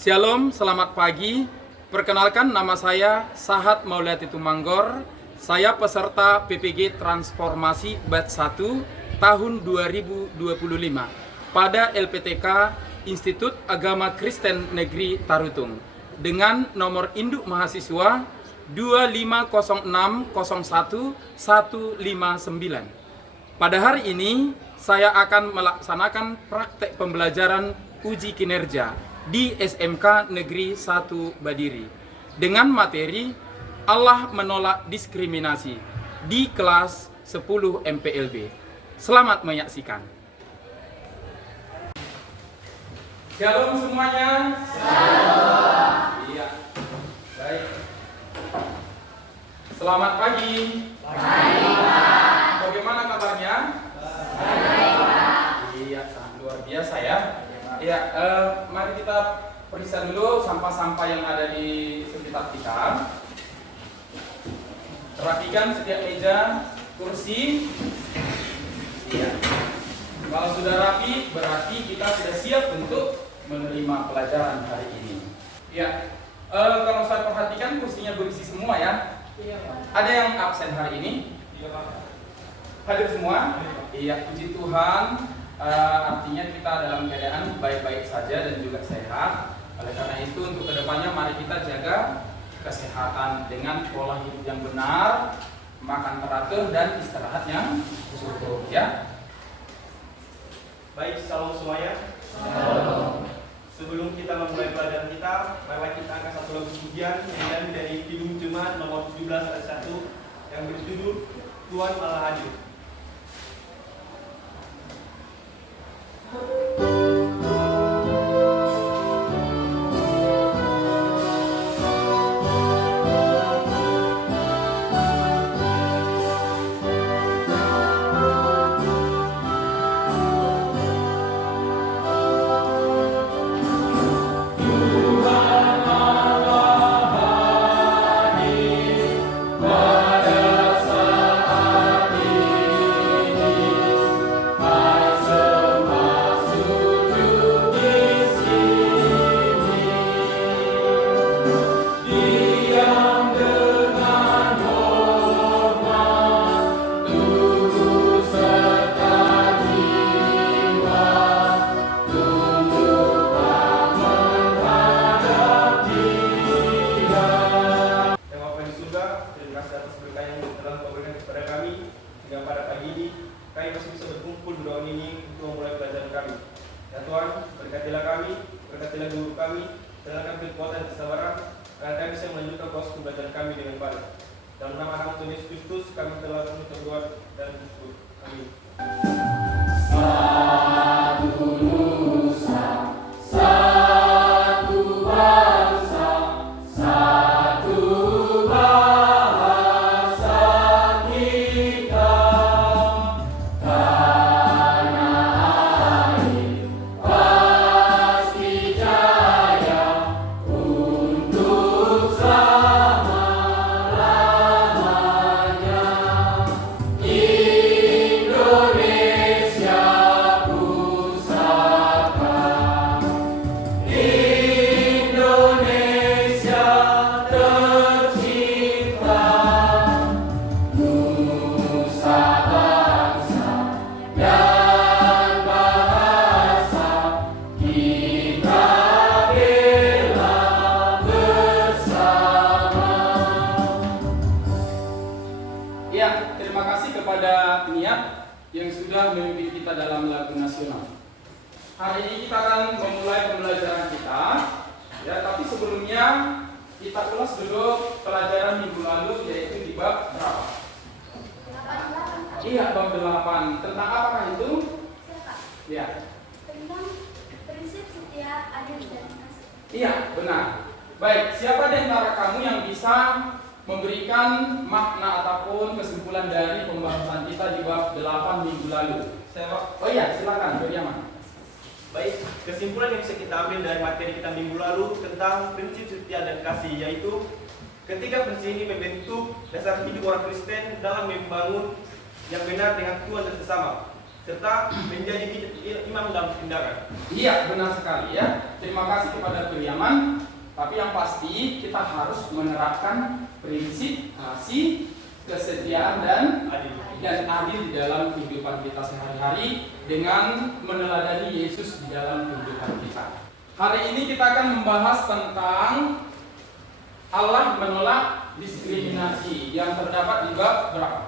Shalom, selamat pagi. Perkenalkan, nama saya Sahat Mauliati Tumanggor. Saya peserta PPG Transformasi Batch 1 tahun 2025 pada LPTK Institut Agama Kristen Negeri Tarutung dengan nomor induk mahasiswa 250601159. Pada hari ini saya akan melaksanakan praktek pembelajaran uji kinerja di SMK Negeri 1 Badiri dengan materi Allah menolak diskriminasi di kelas 10 MPLB. Selamat menyaksikan. Shalom semuanya. Shalom. Iya. Baik. Selamat pagi. Pagi, Pak. Bagaimana kabarnya? Baik, Pak. Iya, sangat luar biasa ya. Ya, mari kita periksa dulu sampah-sampah yang ada di sekitar kita. Rapikan setiap meja, kursi. Iya. Kalau sudah rapi, berarti kita sudah siap untuk menerima pelajaran hari ini. Ya, kalau saya perhatikan kursinya berisi semua ya. Ada yang absen hari ini? Hadir semua? Iya, puji Tuhan. Artinya kita dalam keadaan baik-baik saja dan juga sehat. Oleh karena itu untuk kedepannya mari kita jaga kesehatan dengan pola hidup yang benar, makan teratur dan istirahat yang cukup ya. Baik, salam semuanya. Sebelum kita memulai pelajaran kita, marilah kita angkat satu lagu pujian yang dari Kidung Jemaat nomor 17 ayat 1 yang berjudul Tuhan Allah Hadir. Hari ini kita akan memulai pembelajaran kita. Ya, tapi sebelumnya kita ulas dulu pelajaran minggu lalu, yaitu di bab berapa? 8. Iya, bab 8. Tentang apakah itu? Ya. Tentang prinsip setia, adil dan kasih. Iya, benar. Baik, siapa di antara kamu yang bisa memberikan makna ataupun kesimpulan dari pembahasan kita di bab 8 minggu lalu? Oh iya, silakan, Beriaman. Baik, kesimpulan yang bisa kita ambil dari materi kita minggu lalu tentang prinsip setia dan kasih, yaitu ketiga prinsip ini membentuk dasar hidup orang Kristen dalam membangun yang benar dengan Tuhan dan sesama, serta menjadi imam dalam tindakan. Iya, benar sekali ya. Terima kasih kepada Priaman. Tapi yang pasti kita harus menerapkan prinsip kasih, kesetiaan dan adil di dalam kehidupan kita sehari-hari dengan meneladani Yesus di dalam kehidupan kita. Hari ini kita akan membahas tentang Allah menolak diskriminasi yang terdapat di bab berapa?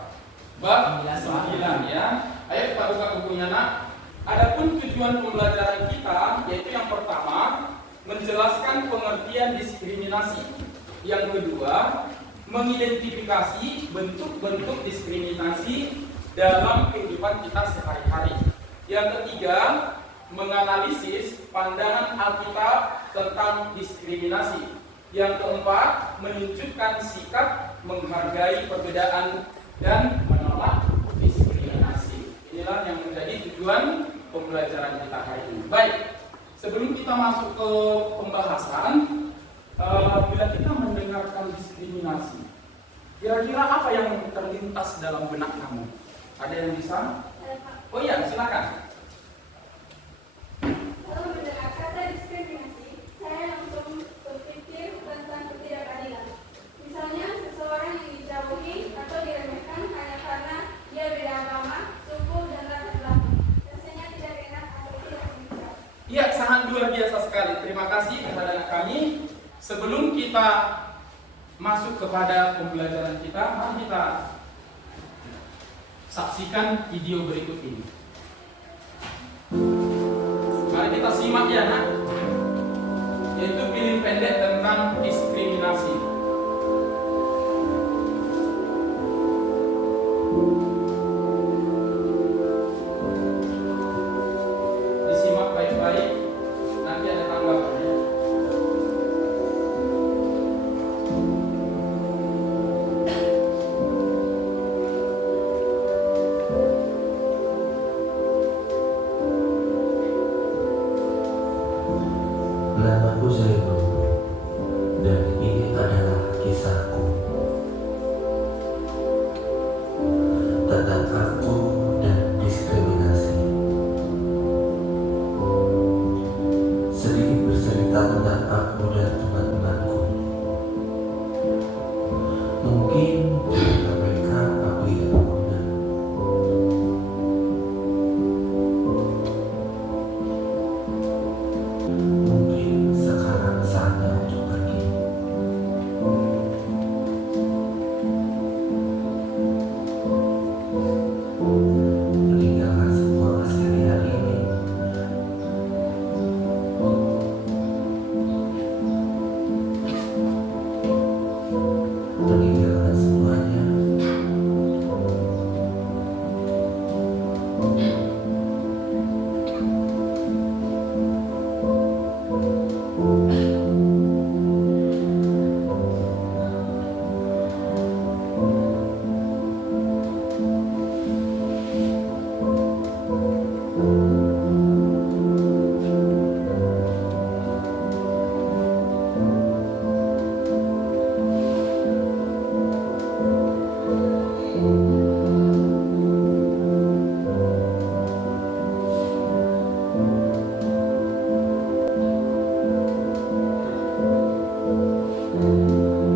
Bab 9 ya. Ayo kita buka bukunya nak. Adapun tujuan pembelajaran kita yaitu yang pertama menjelaskan pengertian diskriminasi. Yang kedua, mengidentifikasi bentuk-bentuk diskriminasi dalam kehidupan kita sehari-hari. Yang ketiga, menganalisis pandangan Alkitab tentang diskriminasi. Yang keempat, menunjukkan sikap menghargai perbedaan dan menolak diskriminasi. Inilah yang menjadi tujuan pembelajaran kita hari ini. Baik. Sebelum kita masuk ke pembahasan, bila kita mendengarkan diskriminasi, kira-kira apa yang terlintas dalam benak kamu? Ada yang bisa? Oh iya, silakan. Kalau mendengar kata diskriminasi, saya langsung berpikir tentang ketidakadilan. Misalnya, seseorang yang dijauhi atau diremehkan hanya karena dia beda agama, suku, dan latar belakang. Rasanya tidak enak atau tidak bisa. Iya, sangat luar biasa sekali. Terima kasih kepada anak kami. Sebelum kita masuk kepada pembelajaran kita, mari kita saksikan video berikut ini. Mari kita simak ya nak. Yaitu film pendek tentang diskriminasi. Disimak baik-baik. Nanti ada tanggapannya. Namaku Zainul, dan ini adalah kisahku tentang aku dan diskriminasi. Sedikit bercerita tentang aku dan teman-temanku. Mungkin dengan mereka aku tidak berguna. Mungkin sekarang saatnya untuk pergi. Meninggalkan semua keseharian ini. Meninggalkan semuanya.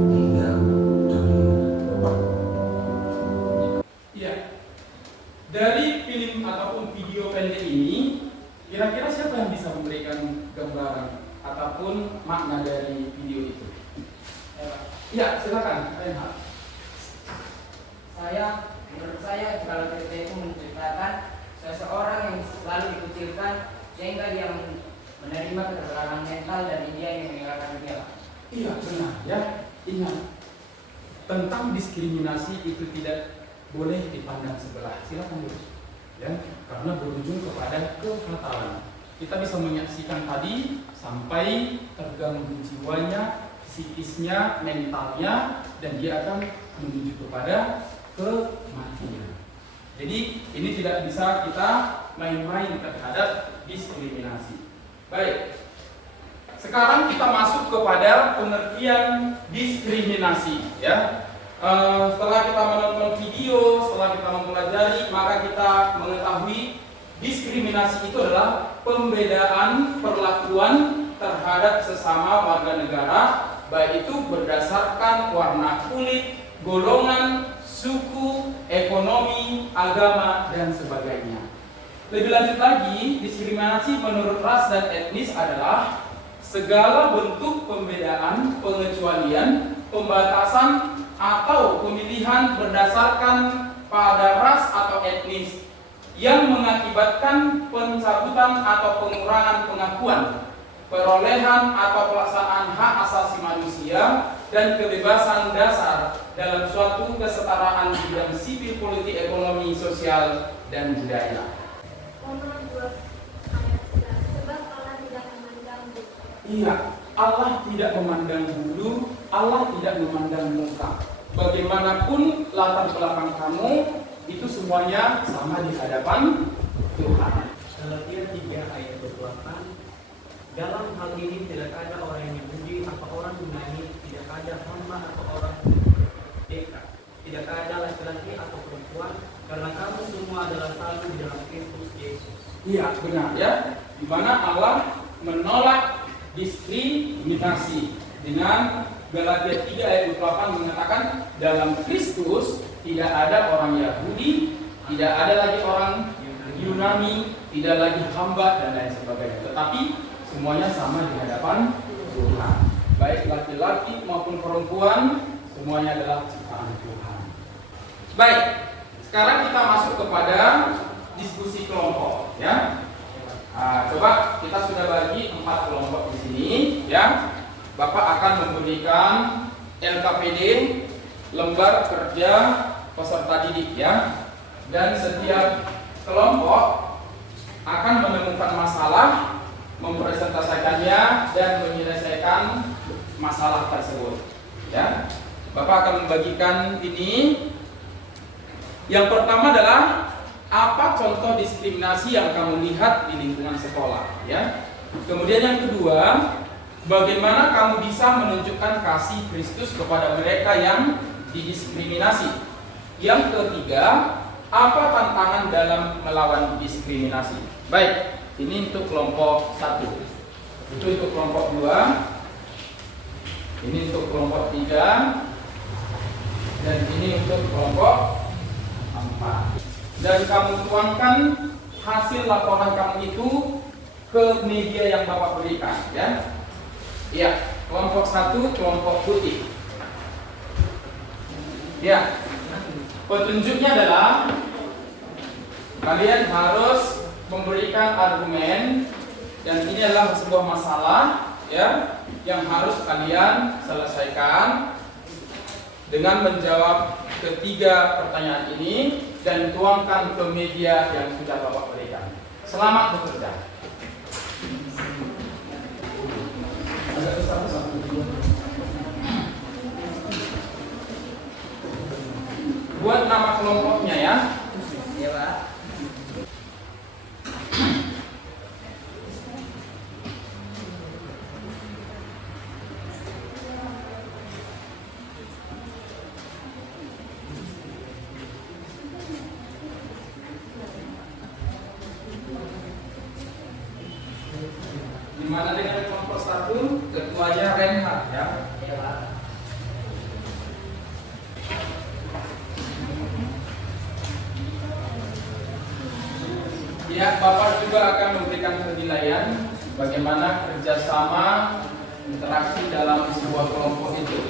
Tinggal dunia. Iya. Dari film ataupun video pendek ini, kira-kira siapa yang bisa memberikan gambaran ataupun makna dari video itu? Iya, silakan, Reinhard. Menurut saya kalau cerita itu menceritakan seseorang yang selalu dikucilkan sehingga dia menerima keterbelakangan mental dan dia yang meninggalkan dunia. Iya, benar ya. Ingat, tentang diskriminasi itu tidak boleh dipandang sebelah. Silakan dulu. Ya, karena berujung kepada kefatalan. Kita bisa menyaksikan tadi sampai terganggu jiwanya, psikisnya, mentalnya, dan dia akan menuju kepada kematian. Jadi ini tidak bisa kita main-main terhadap diskriminasi. Baik. Sekarang kita masuk kepada pengertian diskriminasi, ya. Setelah kita menonton video, setelah kita mempelajari, maka kita mengetahui Diskriminasi itu adalah pembedaan perlakuan terhadap sesama warga negara, baik itu berdasarkan warna kulit, golongan, suku, ekonomi, agama, dan sebagainya. Lebih lanjut lagi, diskriminasi menurut ras dan etnis adalah segala bentuk pembedaan, pengecualian, pembatasan, atau pemilihan berdasarkan pada ras atau etnis yang mengakibatkan pencabutan atau pengurangan pengakuan, perolehan atau pelaksanaan hak asasi manusia dan kebebasan dasar dalam suatu kesetaraan di bidang sipil, politik, ekonomi, sosial, dan budaya. Nomor 2 ayat 11, sebab Allah tidak memandang bulu. Iya, Allah tidak memandang bulu, Allah tidak memandang muka. Bagaimanapun latar belakang kamu, itu semuanya sama di hadapan Tuhan. Galatia 3 ayat 28. Dalam hal ini tidak ada orang yang Yahudi atau orang Yunani, tidak ada hamba atau orang merdeka, tidak ada laki-laki atau perempuan, karena kamu semua adalah satu di dalam Kristus Yesus. Iya, benar ya. Di mana Allah menolak diskriminasi dengan Galatia 3 ayat 28 mengatakan dalam Kristus tidak ada orang Yahudi, tidak ada lagi orang Yunani, tidak lagi hamba dan lain sebagainya. Tetapi semuanya sama di hadapan Tuhan. Baik laki-laki maupun perempuan, semuanya adalah ciptaan Tuhan. Baik, sekarang kita masuk kepada diskusi kelompok, ya. Coba kita sudah bagi 4 kelompok di sini, ya. Bapak akan memberikan LKPD, lembar kerja peserta didik, ya. Dan setiap kelompok akan menemukan masalah, mempresentasikannya dan menyelesaikan masalah tersebut, ya. Bapak akan membagikan ini. Yang pertama adalah apa contoh diskriminasi yang kamu lihat di lingkungan sekolah, ya. Kemudian yang kedua, bagaimana kamu bisa menunjukkan kasih Kristus kepada mereka yang didiskriminasi. Yang ketiga, apa tantangan dalam melawan diskriminasi. Baik, ini untuk kelompok 1. Itu untuk kelompok 2. Ini untuk kelompok 3. Dan ini untuk kelompok 4. Dan kamu tuangkan hasil laporan kamu itu ke media yang Bapak berikan, ya. Iya, kelompok 1, kelompok putih. Ya, petunjuknya adalah kalian harus memberikan argumen, dan ini adalah sebuah masalah, ya, yang harus kalian selesaikan dengan menjawab ketiga pertanyaan ini dan tuangkan ke media yang sudah Bapak berikan. Selamat bekerja. Buat nama kelompoknya, ya. Ya, Pak. Dimana dengan kelompok 1 ketuanya Renhard, ya. Ya, Pak. Ya, Bapak juga akan memberikan penilaian bagaimana kerjasama interaksi dalam sebuah kelompok itu.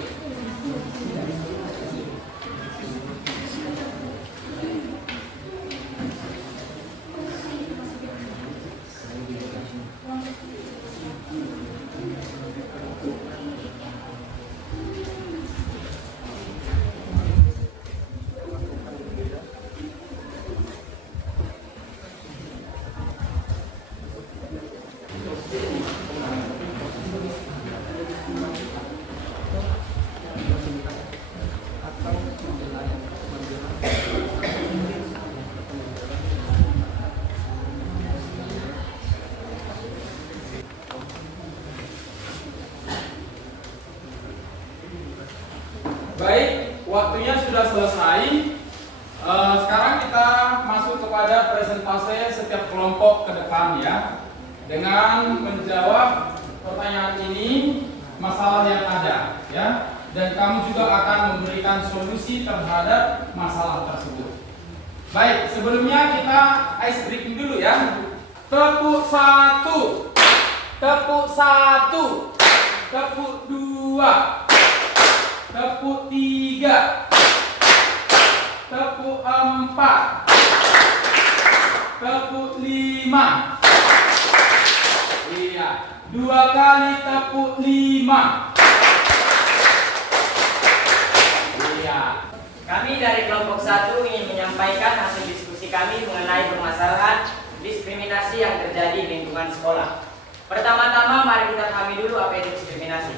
Baik, waktunya sudah selesai. Sekarang kita masuk kepada presentase setiap kelompok ke depan ya, dengan menjawab pertanyaan ini, masalah yang ada ya, dan kamu juga akan memberikan solusi terhadap masalah tersebut. Baik, sebelumnya kita ice breaking dulu ya. Tepuk 1, tepuk 1, tepuk 2, tepuk 3, tepuk 4, tepuk 5. Iya, 2 kali tepuk 5. Iya. Kami dari kelompok 1 ingin menyampaikan hasil diskusi kami mengenai permasalahan diskriminasi yang terjadi di lingkungan sekolah. Pertama-tama mari kita pahami dulu apa itu diskriminasi.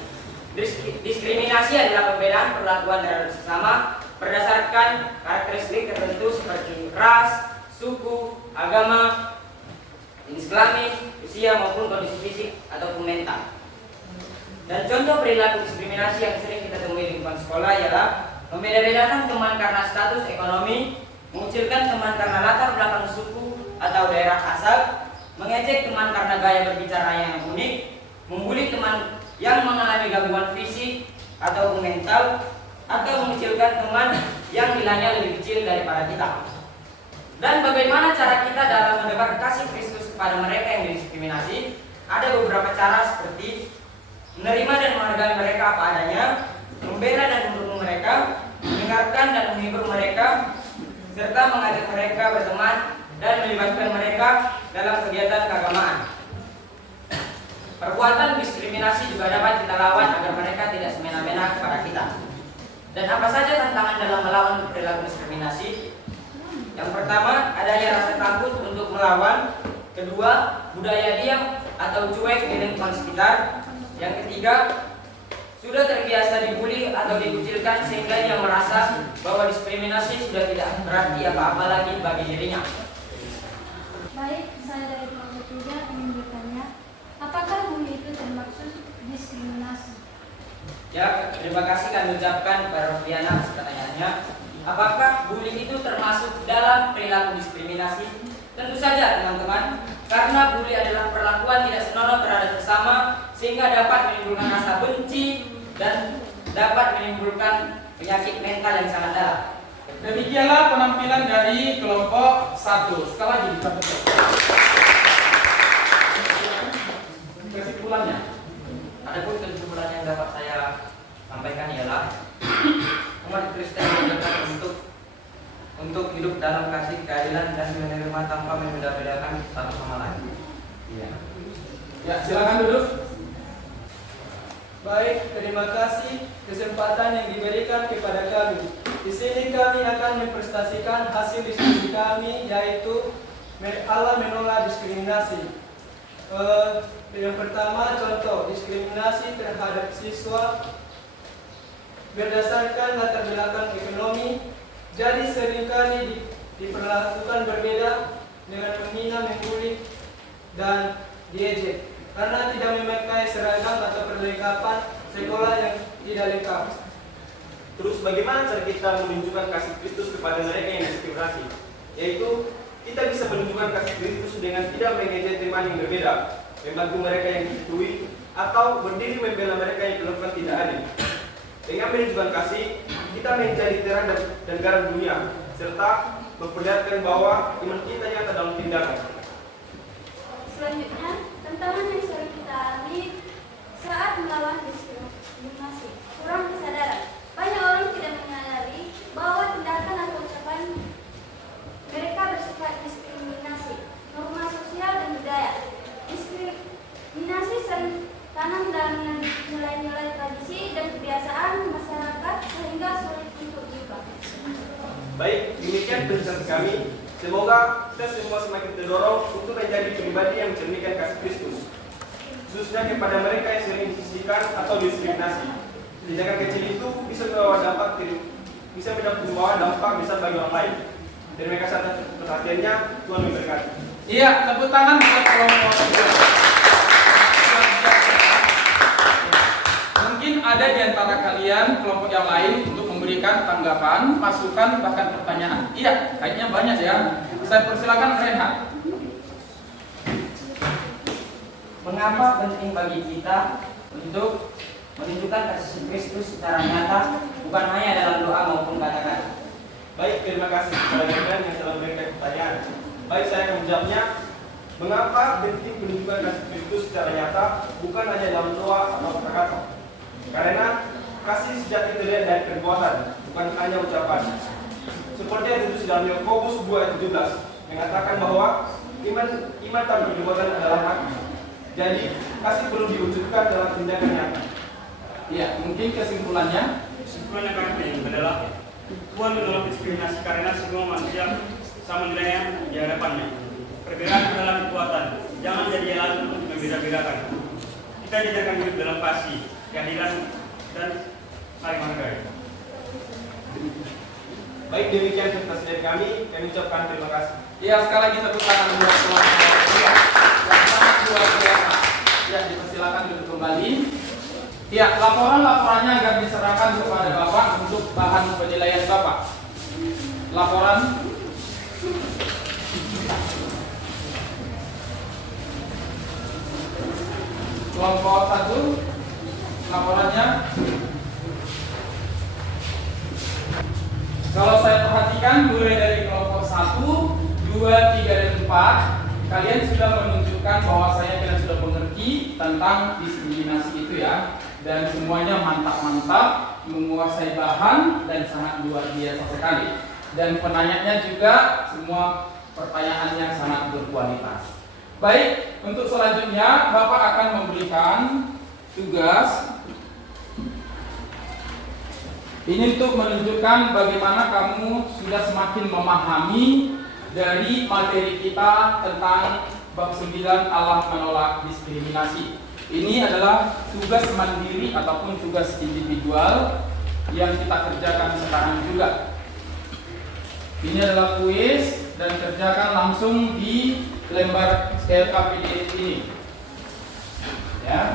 Diskriminasi adalah perbedaan perlakuan terhadap sesama berdasarkan karakteristik tertentu seperti ras, suku, agama, jenis kelamin, usia maupun kondisi fisik ataupun mental. Dan contoh perilaku diskriminasi yang sering kita temui di lingkungan sekolah ialah membeda-bedakan teman karena status ekonomi, mengucilkan teman karena latar belakang suku atau daerah asal, mengejek teman karena gaya berbicara yang unik, membuli teman yang mengalami gangguan fisik atau mental, atau mengucilkan teman yang nilainya lebih kecil daripada kita. Dan bagaimana cara kita dalam menebar kasih Kristus kepada mereka yang didiskriminasi? Ada beberapa cara seperti menerima dan menghargai mereka apa adanya, membela dan mendukung mereka, mendengarkan dan menghibur mereka, serta mengajak mereka berteman dan melibatkan mereka dalam kegiatan keagamaan. Perbuatan diskriminasi juga dapat kita lawan agar mereka tidak semena-mena kepada kita. Dan apa saja tantangan dalam melawan perilaku diskriminasi? Yang pertama, adanya rasa takut untuk melawan. Kedua, budaya diam atau cuek di lingkungan sekitar. Yang ketiga, sudah terbiasa dibully atau dikucilkan sehingga ia merasa bahwa diskriminasi sudah tidak berarti apa-apa lagi bagi dirinya. Baik, saya dari kelompok 3 ingin bertanya, apakah bully itu termasuk diskriminasi? Ya, terima kasih kami ucapkan kepada Rosdiana atas pertanyaannya. Apakah bully itu termasuk dalam perilaku diskriminasi? Tentu saja teman-teman, karena bully adalah perlakuan tidak senonoh terhadap sesama sehingga dapat menimbulkan rasa benci dan dapat menimbulkan penyakit mental yang sangat dalam. Demikianlah penampilan dari kelompok 1. Sekali lagi kita betul. Kesimpulannya. Adapun kesimpulan yang dapat saya sampaikan ialah umat Kristen diajarkan untuk hidup dalam kasih, keadilan dan menerima tanpa membeda-bedakan satu sama lain. Iya. Ya, silakan duduk. Baik, terima kasih kesempatan yang diberikan kepada kami. Di sini kami akan mempresentasikan hasil diskusi kami, yaitu Allah menolak diskriminasi. Yang pertama, contoh diskriminasi terhadap siswa berdasarkan latar belakang ekonomi. Jadi seringkali diperlakukan berbeda dengan menghina, membuli, dan diejek karena tidak memakai seragam atau perlengkapan sekolah yang tidak lengkap. Terus bagaimana cara kita menunjukkan kasih Kristus kepada mereka yang diskriminasi? Yaitu kita bisa menunjukkan kasih Kristus dengan tidak mengejek teman yang berbeda, membantu mereka yang disetujui, atau berdiri membela mereka yang dilakukan tidak adil. Dengan menunjukkan kasih, kita menjadi terang dan garam dunia, serta memperlihatkan bahwa iman kita nyata dalam tindakan. Selanjutnya, tantangan yang sering kita alami saat melawan diskriminasi, kurang kesadaran. Banyak orang tidak menyadari bahwa tindakan atau ucapan mereka bersifat diskriminasi, norma sosial dan budaya. Diskriminasi sering tanam dalam nilai-nilai tradisi dan kebiasaan masyarakat sehingga sulit untuk diubah. Baik, demikian penjelasan kami. Semoga kita semua semakin terdorong untuk menjadi pribadi yang mencerminkan kasih Kristus, khususnya kepada mereka yang sering disisihkan atau diskriminasi. Tindakan kecil itu bisa membawa dampak besar bagi orang lain. Terima kasih atas perhatiannya. Tuhan memberkati. Iya, tepuk tangan buat kelompok 2. Mungkin ada di antara kalian kelompok yang lain untuk memberi memberikan tanggapan, masukan, bahkan pertanyaan. Iya, kayaknya banyak ya. Saya persilakan Renhat. Mengapa penting bagi kita untuk menunjukkan kasih Kristus secara nyata, bukan hanya dalam doa maupun kata-kata? Baik, terima kasih kepada kalian yang telah memberikan pertanyaan. Baik, saya akan menjawabnya. Mengapa penting menunjukkan kasih Kristus secara nyata, bukan hanya dalam doa atau kata-kata? Karena kasih sejati terlihat dari perbuatan, bukan hanya ucapan. Seperti yang ditulis dalam Yakobus 2:17 mengatakan bahwa iman tanpa perbuatan adalah mati. Jadi, kasih perlu diwujudkan dalam tindakan nyata. Iya, mungkin kesimpulannya. Kesimpulan yang kami pegang adalah Tuhan menolak diskriminasi karena semua manusia sama nilainya di hadapannya. Perbedaan dalam kekuatan, jangan jadi alat untuk membeda-bedakan. Kita diajarkan hidup dalam kasih, keadilan, dan saling menghargai. Baik, demikian presentasi dari kami ucapkan terima kasih. Iya, sekali lagi tepuk tangan buat teman-teman. Iya, yang sangat luar biasa. Ya, dipersilakan duduk kembali. Ya, laporannya akan diserahkan kepada Bapak untuk bahan penilaian Bapak. Laporan. Kelompok 1, laporannya. Kalau saya perhatikan mulai dari kelompok 1, 2, 3, dan 4, kalian sudah menunjukkan bahwa kalian sudah mengerti tentang diskriminasi itu ya. Dan semuanya mantap-mantap, menguasai bahan dan sangat luar biasa sekali. Dan penanyanya juga semua pertanyaannya sangat berkualitas. Baik, untuk selanjutnya Bapak akan memberikan tugas. Ini untuk menunjukkan bagaimana kamu sudah semakin memahami dari materi kita tentang bab 9 Allah menolak diskriminasi. Ini adalah tugas mandiri ataupun tugas individual yang kita kerjakan sekarang juga. Ini adalah kuis dan kerjakan langsung di lembar LKPD ini. Ya.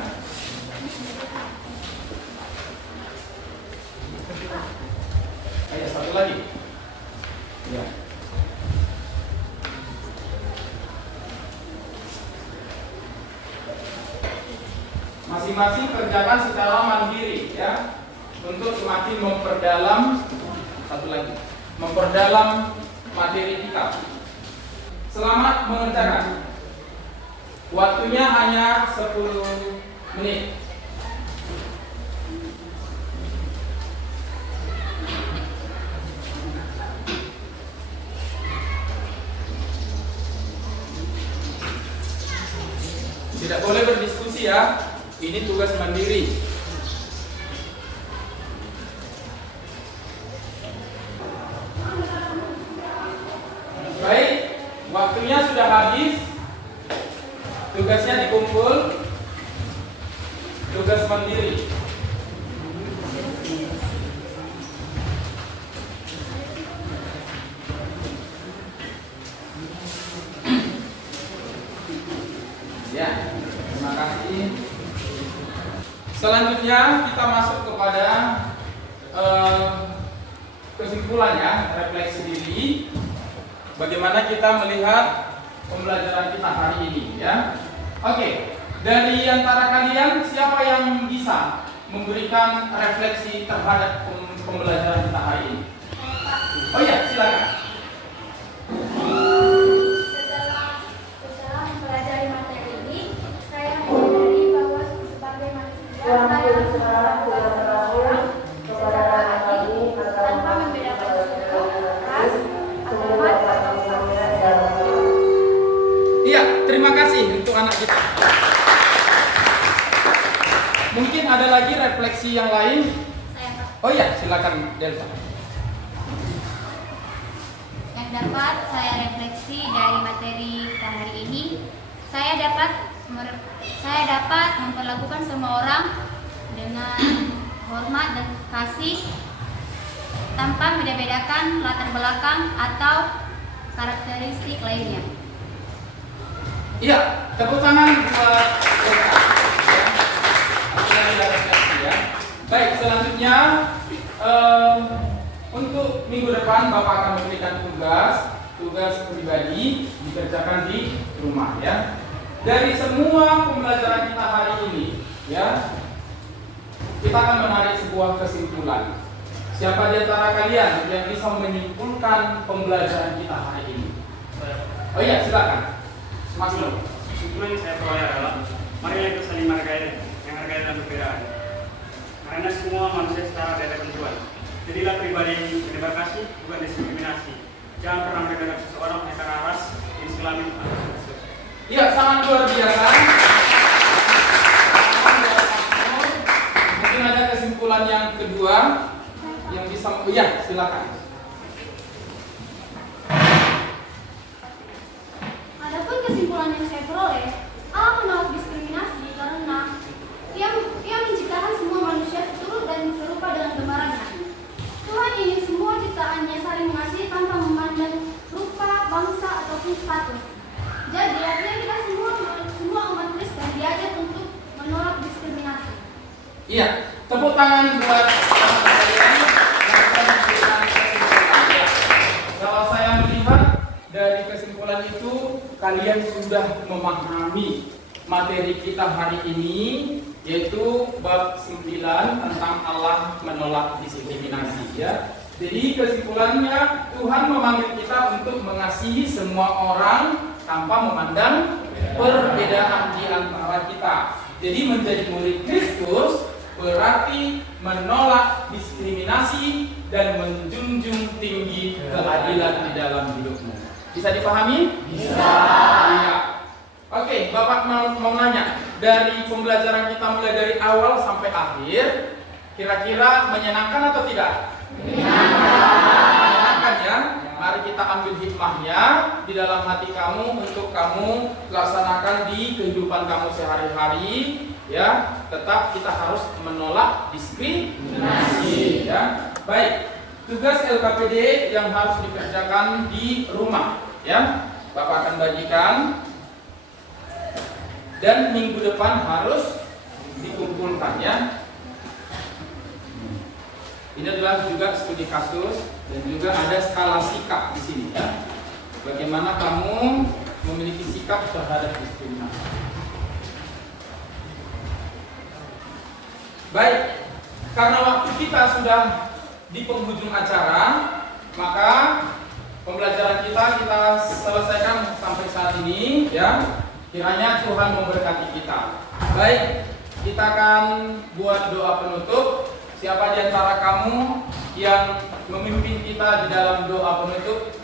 Ayo satu lagi. Ya. Masing-masing kerjakan secara mandiri ya, untuk semakin memperdalam materi kita. Selamat mengerjakan. Waktunya hanya 10 menit. Tidak boleh berdiskusi ya. Ini tugas mandiri. Baik, waktunya sudah habis. Tugasnya dikumpul. Tugas mandiri. Ya, terima kasih. Selanjutnya kita masuk kepada kesimpulannya, refleksi diri. Bagaimana kita melihat pembelajaran kita hari ini ya. Oke, dari antara kalian siapa yang bisa memberikan refleksi terhadap pembelajaran kita hari ini? Oh ya, silakan. Setelah mempelajari materi ini, saya menyadari bahwa sebagai manusia saya harus melakukan semua orang secara adil tanpa membedakan suku, ras, agama, atau bangsa. Iya, terima kasih untuk anak kita. Mungkin ada lagi refleksi yang lain? Oh iya, silakan Delta. Yang dapat saya refleksi dari materi kita hari ini, saya dapat memperlakukan semua orang dengan hormat dan kasih tanpa membeda-bedakan latar belakang atau karakteristik lainnya. Iya, tepuk tangan buat Delta. Ya. Baik, selanjutnya untuk minggu depan Bapak akan memberikan tugas pribadi dikerjakan di rumah ya. Dari semua pembelajaran kita hari ini ya, kita akan menarik sebuah kesimpulan. Siapa di antara kalian yang bisa menyimpulkan pembelajaran kita hari ini? Oh iya, silakan. Mas Nur. Kesimpulan yang saya peroleh adalah marilah kita saling menghargai yang hargai dalam perbedaan. Karena semua manusia setara di hadapan Tuhan. Jadilah pribadi yang berterima kasih, bukan diskriminasi. Jangan pernah membedakan seseorang hanya karena ras, jenis kelamin, atau seks. Iya, sangat luar biasa. Mungkin ada kesimpulan yang kedua yang bisa, iya silakan. Adapun kesimpulan yang saya peroleh, Allah menolak diskriminasi karena Ia menciptakan semua manusia seturut dan serupa dengan gambarannya. Tuhan ingin semua ciptaannya saling mengasihi tanpa memandang rupa, bangsa, ataupun status. Jadi artinya kita semua umat Kristen diajar untuk menolak diskriminasi. Iya, tepuk tangan buat kalian. Kalau saya melihat dari kesimpulan itu, kalian sudah memahami materi kita hari ini, yaitu bab 9 tentang Allah menolak diskriminasi ya. Jadi kesimpulannya, Tuhan memanggil kita untuk mengasihi semua orang tanpa memandang perbedaan di antara kita. Jadi menjadi murid Kristus berarti menolak diskriminasi dan menjunjung tinggi keadilan di dalam hidupmu. Bisa dipahami? Bisa. Iya. Oke, Bapak mau nanya, dari pembelajaran kita mulai dari awal sampai akhir, kira-kira menyenangkan atau tidak? Menyenangkan ya. Mari kita ambil hikmahnya di dalam hati kamu untuk kamu laksanakan di kehidupan kamu sehari-hari ya. Tetap kita harus menolak diskriminasi ya. Baik, tugas LKPD yang harus dikerjakan di rumah ya. Bapak akan bagikan dan minggu depan harus dikumpulkan ya. Ini adalah juga studi kasus dan juga ada skala sikap di sini ya. Bagaimana kamu memiliki sikap terhadap diskriminasi. Baik, karena waktu kita sudah di penghujung acara, maka pembelajaran kita selesaikan sampai saat ini ya. Kiranya Tuhan memberkati kita. Baik, kita akan buat doa penutup. Siapa di antara kamu yang memimpin kita di dalam doa penutup,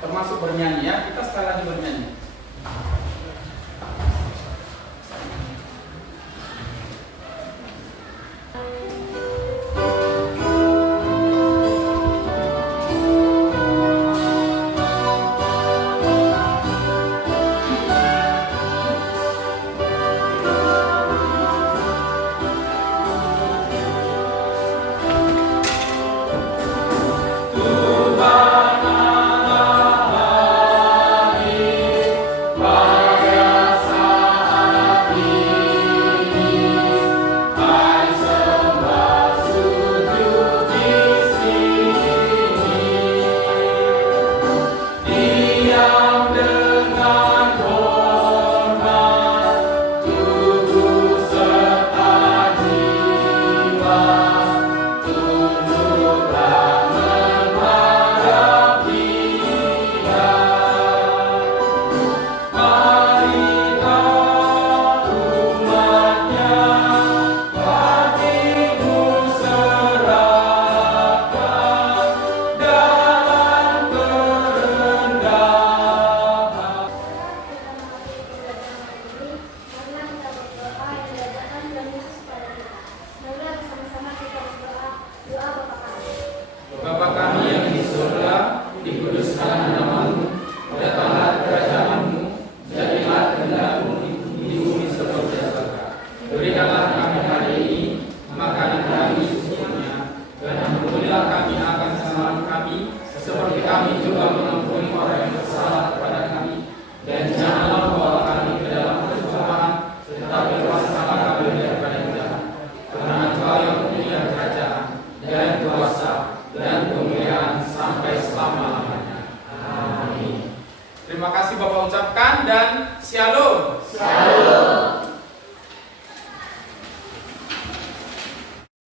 termasuk bernyanyi ya? Kita sekali lagi bernyanyi.